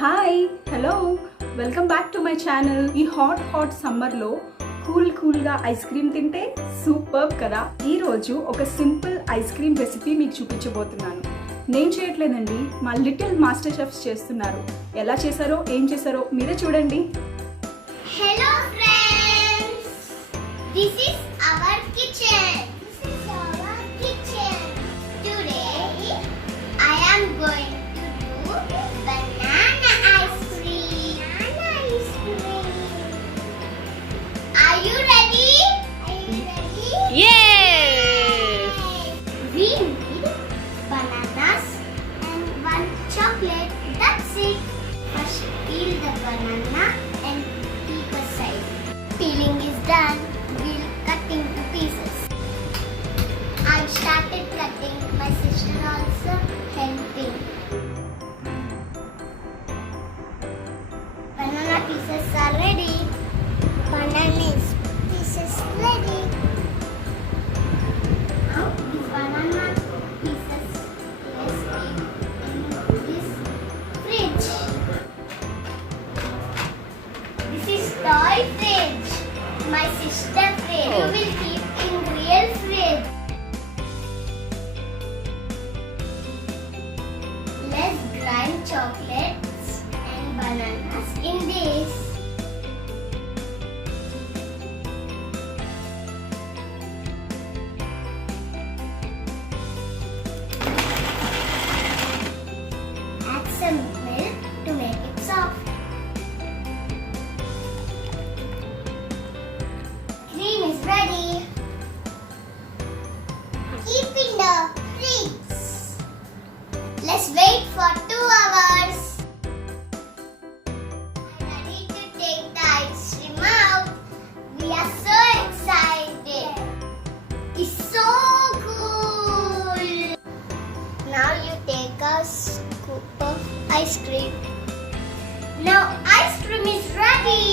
Hi hello welcome back to my channel. ఈ hot సమ్మర్లో కూల్గా ఐస్ క్రీమ్ తింటే సూపర్ కదా. ఈరోజు ఒక సింపుల్ ఐస్ క్రీమ్ రెసిపీ మీకు చూపించబోతున్నాను. నేను చేయట్లేదండి, మా లిటిల్ మాస్టర్ షెఫ్స్ చేస్తున్నారు. ఎలా చేశారో ఏం చేశారో మీరే చూడండి. Hello friends, this is our kitchen. Today I am going to do banana ice cream. Are you ready? Yes! We need bananas and one chocolate. That's it. First peel the banana and keep aside. Peeling is done. We'll cut into pieces. I started cutting. My sister also helping. Banana pieces are ready. Banana pieces ready. Now these banana pieces let's keep in this fridge. This is toy fridge. My sister fridge. You will keep in real fridge. Let's grind chocolates and bananas in this. Add some milk to make it soft. Cream is ready. Keep in the fridge. Let's wait for 2 hours. I'm ready to take the ice cream out. We are so excited. It's so cool. Now you take a scoop of ice cream. Now ice cream is ready.